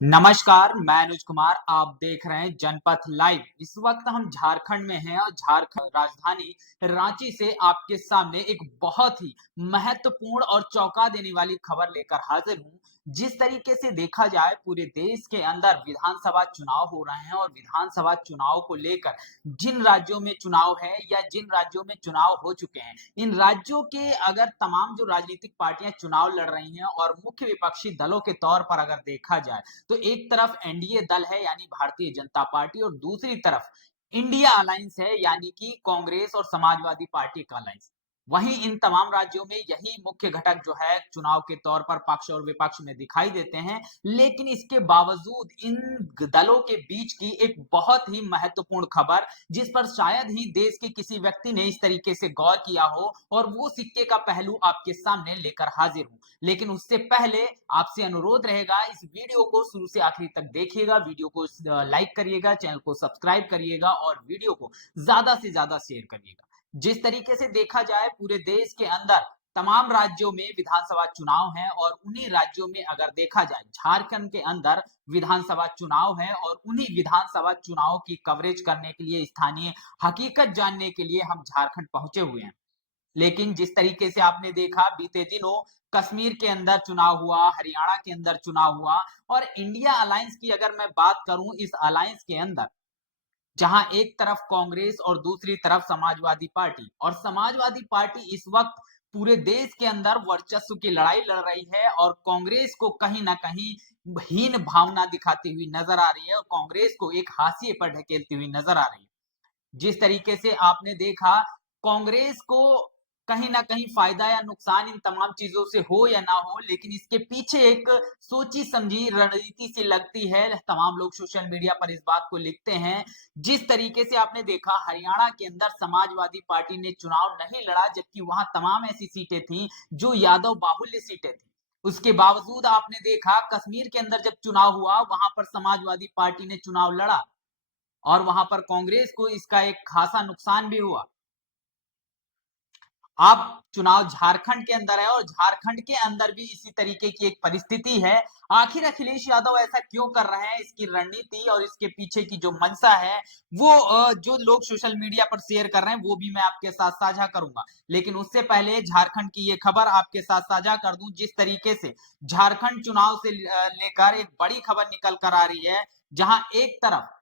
नमस्कार, मैं अनुज कुमार। आप देख रहे हैं जनपथ लाइव। इस वक्त हम झारखंड में हैं और झारखंड राजधानी रांची से आपके सामने एक बहुत ही महत्वपूर्ण और चौंका देने वाली खबर लेकर हाजिर हूं। जिस तरीके से देखा जाए, पूरे देश के अंदर विधानसभा चुनाव हो रहे हैं और विधानसभा चुनाव को लेकर जिन राज्यों में चुनाव है या जिन राज्यों में चुनाव हो चुके हैं, इन राज्यों के अगर तमाम जो राजनीतिक पार्टियां चुनाव लड़ रही हैं और मुख्य विपक्षी दलों के तौर पर अगर देखा जाए, तो एक तरफ एनडीए दल है यानी भारतीय जनता पार्टी और दूसरी तरफ इंडिया अलायंस है यानी कि कांग्रेस और समाजवादी पार्टी का अलायंस। वहीं इन तमाम राज्यों में यही मुख्य घटक जो है चुनाव के तौर पर पक्ष और विपक्ष में दिखाई देते हैं। लेकिन इसके बावजूद इन दलों के बीच की एक बहुत ही महत्वपूर्ण खबर, जिस पर शायद ही देश के किसी व्यक्ति ने इस तरीके से गौर किया हो, और वो सिक्के का पहलू आपके सामने लेकर हाजिर हूं। लेकिन उससे पहले आपसे अनुरोध रहेगा, इस वीडियो को शुरू से आखिरी तक देखिएगा, वीडियो को लाइक करिएगा, चैनल को सब्सक्राइब करिएगा और वीडियो को ज्यादा से ज्यादा शेयर करिएगा। जिस तरीके से देखा जाए, पूरे देश के अंदर तमाम राज्यों में विधानसभा चुनाव है और उन्हीं राज्यों में अगर देखा जाए, झारखंड के अंदर विधानसभा चुनाव है और उन्हीं विधानसभा चुनाव की कवरेज करने के लिए, स्थानीय हकीकत जानने के लिए हम झारखंड पहुंचे हुए हैं। लेकिन जिस तरीके से आपने देखा, बीते दिनों कश्मीर के अंदर चुनाव हुआ, हरियाणा के अंदर चुनाव हुआ, और इंडिया अलायंस की अगर मैं बात करूं, इस अलायंस के अंदर जहां एक तरफ कांग्रेस और दूसरी तरफ समाजवादी पार्टी, और समाजवादी पार्टी इस वक्त पूरे देश के अंदर वर्चस्व की लड़ाई लड़ रही है और कांग्रेस को कहीं ना कहीं हीन भावना दिखाती हुई नजर आ रही है और कांग्रेस को एक हाशिए पर ढकेलती हुई नजर आ रही है। जिस तरीके से आपने देखा, कांग्रेस को कहीं ना कहीं फायदा या नुकसान इन तमाम चीजों से हो या ना हो, लेकिन इसके पीछे एक सोची समझी रणनीति सी लगती है। तमाम लोग सोशल मीडिया पर इस बात को लिखते हैं। जिस तरीके से आपने देखा, हरियाणा के अंदर समाजवादी पार्टी ने चुनाव नहीं लड़ा, जबकि वहां तमाम ऐसी सीटें थी जो यादव बाहुल्य सीटें थी। उसके बावजूद आपने देखा, कश्मीर के अंदर जब चुनाव हुआ, वहां पर समाजवादी पार्टी ने चुनाव लड़ा और वहां पर कांग्रेस को इसका एक खासा नुकसान भी हुआ। अब चुनाव झारखंड के अंदर है और झारखंड के अंदर भी इसी तरीके की एक परिस्थिति है। आखिर अखिलेश यादव ऐसा क्यों कर रहे हैं, इसकी रणनीति और इसके पीछे की जो मंशा है, वो जो लोग सोशल मीडिया पर शेयर कर रहे हैं, वो भी मैं आपके साथ साझा करूंगा। लेकिन उससे पहले झारखंड की ये खबर आपके साथ साझा कर दूं। जिस तरीके से झारखंड चुनाव से लेकर एक बड़ी खबर निकल कर आ रही है, जहां एक तरफ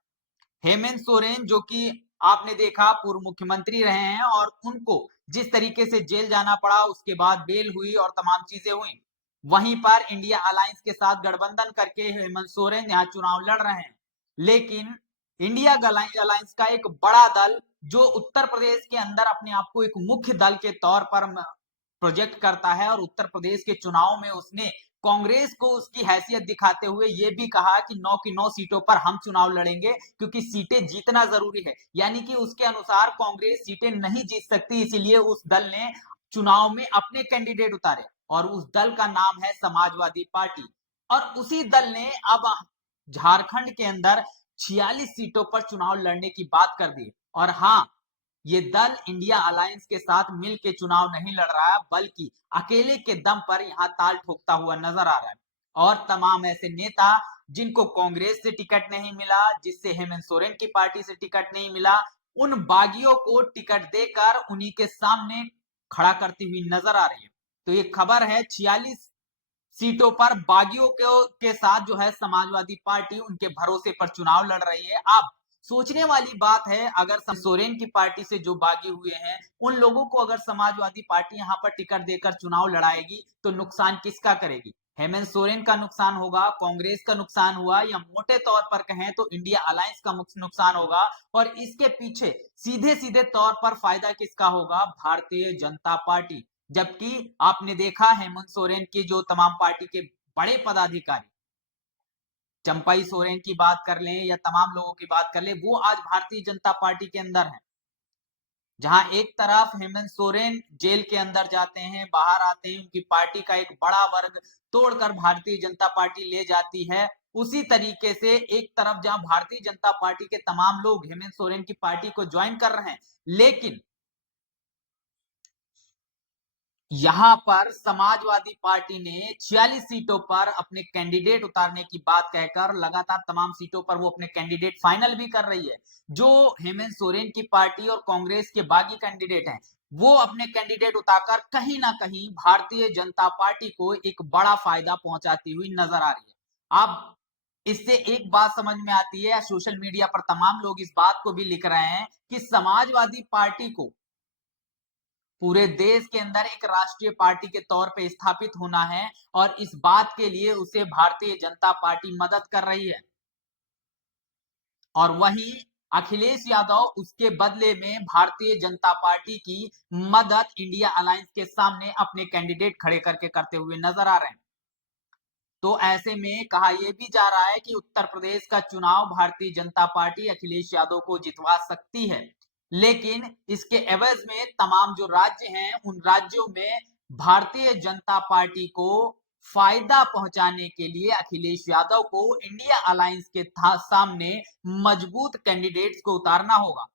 हेमंत सोरेन, जो कि आपने देखा पूर्व मुख्यमंत्री रहे हैं और उनको जिस तरीके से जेल जाना पड़ा, उसके बाद बेल हुई और तमाम चीजें हुई, वहीं पर इंडिया अलायंस के साथ गठबंधन करके हेमंत सोरेन यहाँ चुनाव लड़ रहे हैं। लेकिन इंडिया अलायंस का एक बड़ा दल, जो उत्तर प्रदेश के अंदर अपने आप को एक मुख्य दल के तौर पर प्रोजेक्ट करता है, और उत्तर प्रदेश के चुनाव में उसने कांग्रेस को उसकी हैसियत दिखाते हुए यह भी कहा कि 9 की 9 सीटों पर हम चुनाव लड़ेंगे, क्योंकि सीटें जीतना जरूरी है। यानी कि उसके अनुसार कांग्रेस सीटें नहीं जीत सकती, इसीलिए उस दल ने चुनाव में अपने कैंडिडेट उतारे और उस दल का नाम है समाजवादी पार्टी। और उसी दल ने अब झारखंड के अंदर 46 सीटों पर चुनाव लड़ने की बात कर दी। और हाँ, ये दल इंडिया अलायंस के साथ मिलकर चुनाव नहीं लड़ रहा है, बल्कि अकेले के दम पर यहां ताल ठोकता हुआ नजर आ रहा है। और तमाम ऐसे नेता जिनको कांग्रेस से टिकट नहीं मिला, जिससे हेमंत सोरेन की पार्टी से टिकट नहीं मिला, उन बागियों को टिकट देकर उन्हीं के सामने खड़ा करती हुई नजर आ रही है। तो ये खबर है, 46 सीटों पर बागियों के साथ जो है समाजवादी पार्टी उनके भरोसे पर चुनाव लड़ रही है। अब सोचने वाली बात है, अगर सोरेन की पार्टी से जो बागी हुए हैं, उन लोगों को अगर समाजवादी पार्टी यहां पर टिकट देकर चुनाव लड़ाएगी, तो नुकसान किसका करेगी? हेमंत सोरेन का नुकसान होगा, कांग्रेस का नुकसान हुआ, या मोटे तौर पर कहें तो इंडिया अलायंस का नुकसान होगा। और इसके पीछे सीधे सीधे तौर पर फायदा किसका होगा? भारतीय जनता पार्टी। जबकि आपने देखा, हेमंत सोरेन की जो तमाम पार्टी के बड़े पदाधिकारी, चंपई सोरेन की बात कर लें या तमाम लोगों की बात कर लें, वो आज भारतीय जनता पार्टी के अंदर हैं। जहां एक तरफ हेमंत सोरेन जेल के अंदर जाते हैं, बाहर आते हैं, उनकी पार्टी का एक बड़ा वर्ग तोड़कर भारतीय जनता पार्टी ले जाती है, उसी तरीके से एक तरफ जहां भारतीय जनता पार्टी के तमाम लोग हेमंत सोरेन की पार्टी को ज्वाइन कर रहे हैं, लेकिन यहाँ पर समाजवादी पार्टी ने 46 सीटों पर अपने कैंडिडेट उतारने की बात कहकर लगातार तमाम सीटों पर वो अपने कैंडिडेट फाइनल भी कर रही है। जो हेमंत सोरेन की पार्टी और कांग्रेस के बागी कैंडिडेट हैं, वो अपने कैंडिडेट उतारकर कहीं ना कहीं भारतीय जनता पार्टी को एक बड़ा फायदा पहुंचाती हुई नजर आ रही है। अब इससे एक बात समझ में आती है, सोशल मीडिया पर तमाम लोग इस बात को भी लिख रहे हैं कि समाजवादी पार्टी को पूरे देश के अंदर एक राष्ट्रीय पार्टी के तौर पे स्थापित होना है और इस बात के लिए उसे भारतीय जनता पार्टी मदद कर रही है। और वहीं अखिलेश यादव उसके बदले में भारतीय जनता पार्टी की मदद इंडिया अलायंस के सामने अपने कैंडिडेट खड़े करके करते हुए नजर आ रहे हैं। तो ऐसे में कहा यह भी जा रहा है कि उत्तर प्रदेश का चुनाव भारतीय जनता पार्टी अखिलेश यादव को जितवा सकती है, लेकिन इसके एवज में तमाम जो राज्य हैं उन राज्यों में भारतीय जनता पार्टी को फायदा पहुंचाने के लिए अखिलेश यादव को इंडिया अलायंस के सामने मजबूत कैंडिडेट्स को उतारना होगा।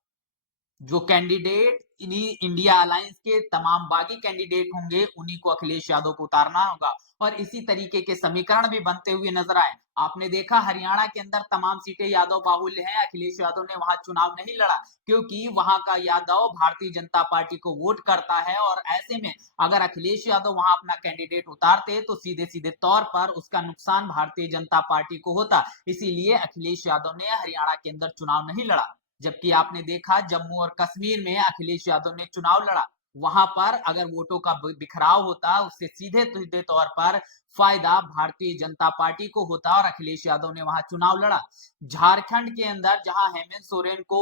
जो कैंडिडेट इन्हीं इंडिया अलायंस के तमाम बागी कैंडिडेट होंगे उन्हीं को अखिलेश यादव को उतारना होगा और इसी तरीके के समीकरण भी बनते हुए नजर आए। आपने देखा हरियाणा के अंदर तमाम सीटें यादव बाहुल्य हैं, अखिलेश यादव ने वहां चुनाव नहीं लड़ा क्योंकि वहां का यादव भारतीय जनता पार्टी को वोट करता है और ऐसे में अगर अखिलेश यादव वहां अपना कैंडिडेट उतारते तो सीधे सीधे तौर पर उसका नुकसान भारतीय जनता पार्टी को होता। इसीलिए अखिलेश यादव ने हरियाणा के अंदर चुनाव नहीं लड़ा। जबकि आपने देखा जम्मू और कश्मीर में अखिलेश यादव ने चुनाव लड़ा, वहां पर अगर वोटों का बिखराव होता उससे सीधे सीधे तौर पर फायदा भारतीय जनता पार्टी को होता और अखिलेश यादव ने वहां चुनाव लड़ा। झारखंड के अंदर जहां हेमंत सोरेन को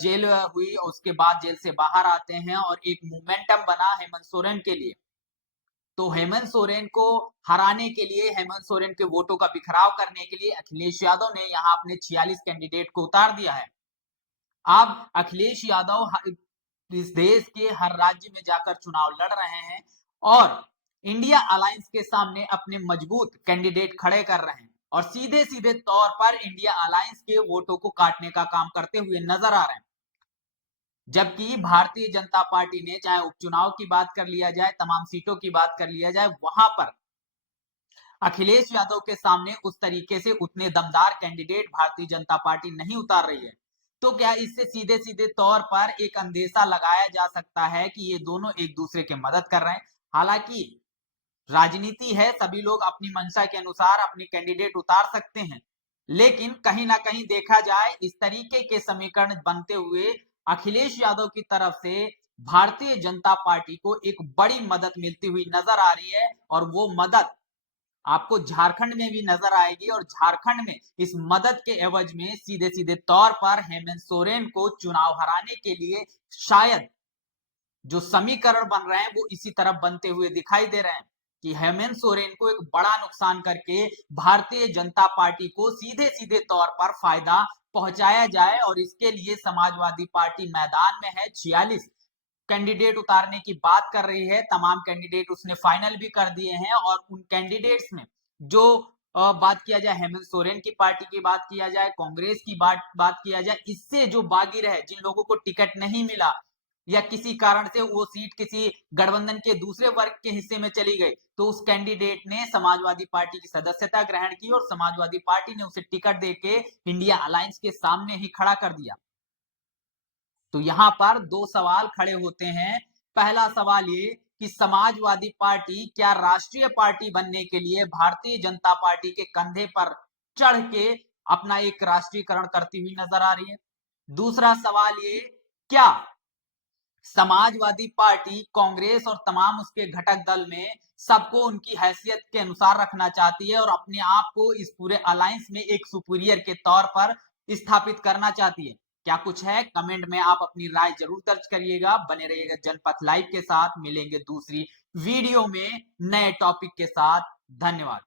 जेल हुई और उसके बाद जेल से बाहर आते हैं और एक मोमेंटम बना हेमंत सोरेन के लिए, तो हेमंत सोरेन को हराने के लिए, हेमंत सोरेन के वोटों का बिखराव करने के लिए अखिलेश यादव ने यहां अपने 46 कैंडिडेट को उतार दिया है। अब अखिलेश यादव इस देश के हर राज्य में जाकर चुनाव लड़ रहे हैं और इंडिया अलायंस के सामने अपने मजबूत कैंडिडेट खड़े कर रहे हैं और सीधे सीधे तौर पर इंडिया अलायंस के वोटों को काटने का काम करते हुए नजर आ रहे हैं। जबकि भारतीय जनता पार्टी ने, चाहे उपचुनाव की बात कर लिया जाए, तमाम सीटों की बात कर लिया जाए, वहां पर अखिलेश यादव के सामने उस तरीके से उतने दमदार कैंडिडेट भारतीय जनता पार्टी नहीं उतार रही है। तो क्या इससे सीधे सीधे तौर पर एक अंदेशा लगाया जा सकता है कि ये दोनों एक दूसरे के मदद कर रहे हैं? हालांकि राजनीति है, सभी लोग अपनी मंशा के अनुसार अपनी कैंडिडेट उतार सकते हैं, लेकिन कहीं ना कहीं देखा जाए इस तरीके के समीकरण बनते हुए अखिलेश यादव की तरफ से भारतीय जनता पार्टी को एक बड़ी मदद मिलती हुई नजर आ रही है और वो मदद आपको झारखंड में भी नजर आएगी और झारखंड में इस मदद के एवज में सीधे सीधे तौर पर हेमंत सोरेन को चुनाव हराने के लिए शायद जो समीकरण बन रहे हैं वो इसी तरफ बनते हुए दिखाई दे रहे हैं कि हेमंत सोरेन को एक बड़ा नुकसान करके भारतीय जनता पार्टी को सीधे सीधे तौर पर फायदा पहुंचाया जाए और इसके लिए समाजवादी पार्टी मैदान में है। 46 कैंडिडेट उतारने की बात कर रही है, तमाम कैंडिडेट उसने फाइनल भी कर दिए हैं और उन कैंडिडेट्स में जो बात किया जाए हेमंत सोरेन की पार्टी की बात किया जाए, कांग्रेस की बात किया जाए, इससे जो बागी रहे, जिन लोगों को टिकट नहीं मिला या किसी कारण से वो सीट किसी गठबंधन के दूसरे वर्ग के हिस्से में चली गई, तो उस कैंडिडेट ने समाजवादी पार्टी की सदस्यता ग्रहण की और समाजवादी पार्टी ने उसे टिकट देके इंडिया अलायंस के सामने ही खड़ा कर दिया। तो यहां पर दो सवाल खड़े होते हैं। पहला सवाल ये कि समाजवादी पार्टी क्या राष्ट्रीय पार्टी बनने के लिए भारतीय जनता पार्टी के कंधे पर चढ़ के अपना एक राष्ट्रीयकरण करती हुई नजर आ रही है। दूसरा सवाल ये, क्या समाजवादी पार्टी, कांग्रेस और तमाम उसके घटक दल में सबको उनकी हैसियत के अनुसार रखना चाहती है और अपने आप को इस पूरे अलायंस में एक सुपीरियर के तौर पर स्थापित करना चाहती है? क्या कुछ है? कमेंट में आप अपनी राय जरूर दर्ज करिएगा। बने रहिएगा जनपथ लाइव के साथ। मिलेंगे दूसरी वीडियो में नए टॉपिक के साथ। धन्यवाद।